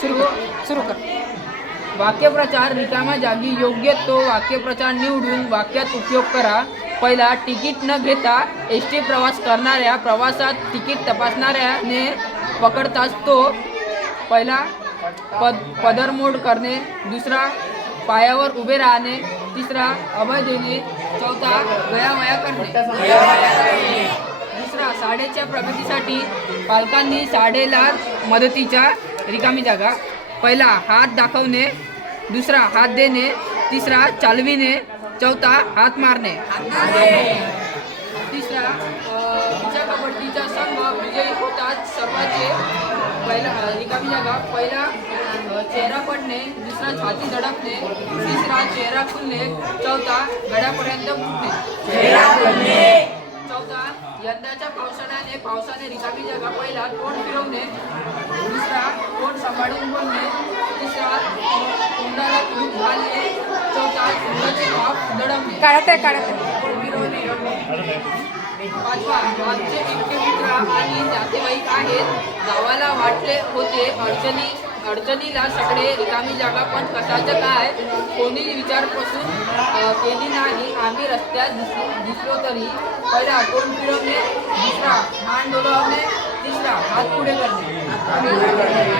सुरू कर. वाक्यप्रचार रिकाम्या जागी योग्य तो वाक्यप्रचार निवडून वाक्यात उपयोग करा. पहिला, तिकीट न घेता एस.टी प्रवास करणाऱ्या प्रवासात तिकीट तपासणाऱ्याने पकडताच तो पहिला पदरमोड करणे. दुसरा, पायावर उभे राहणे. तिसरा, अभय देणे. चौथा, गयावया करणे. दुसरा, शाळेच्या प्रगतीसाठी पालकांनी शाळेला मदतीच्या रिकामी जागा. पहिला, हात दाखवणे. दुसरा, हात देणे. तिसरा, चालविणे. चौथा, हात मारणे. तिसरा, कबड्डीचा संघ विजयी होतात सर्वांचे. पहिला रिकामी जागा. पहिला, चेहरा पडणे. दुसरा, छाती धडकणे. तिसरा, चेहरा खुलणे. चौथा, गड्यापर्यंत फुटणे. चौथा, यंदाच्या पावसाने रिकामी जागा. पहिला, तोंड फिरवणे. दुसरा, तोंड सांभाळून बोलणे. तिसरा, तोंडाला कुलूप घालणे. चौथा, तोंडाची वाफ दडवणे. तोंड फिरवणे. पाचवा, आमचे एकटे मित्र आणि नातेवाईक आहेत. गावाला वाटले होते अडचणीला सगळे रिकामी जागा, पण कशाचं काय कोणी विचारपासून केली नाही. आम्ही रस्त्यात दिसलो तरी. पहिला, तोंड फिरवणे. दुसरा, मान डोलावणे. तिसरा, हात पुढे करणे.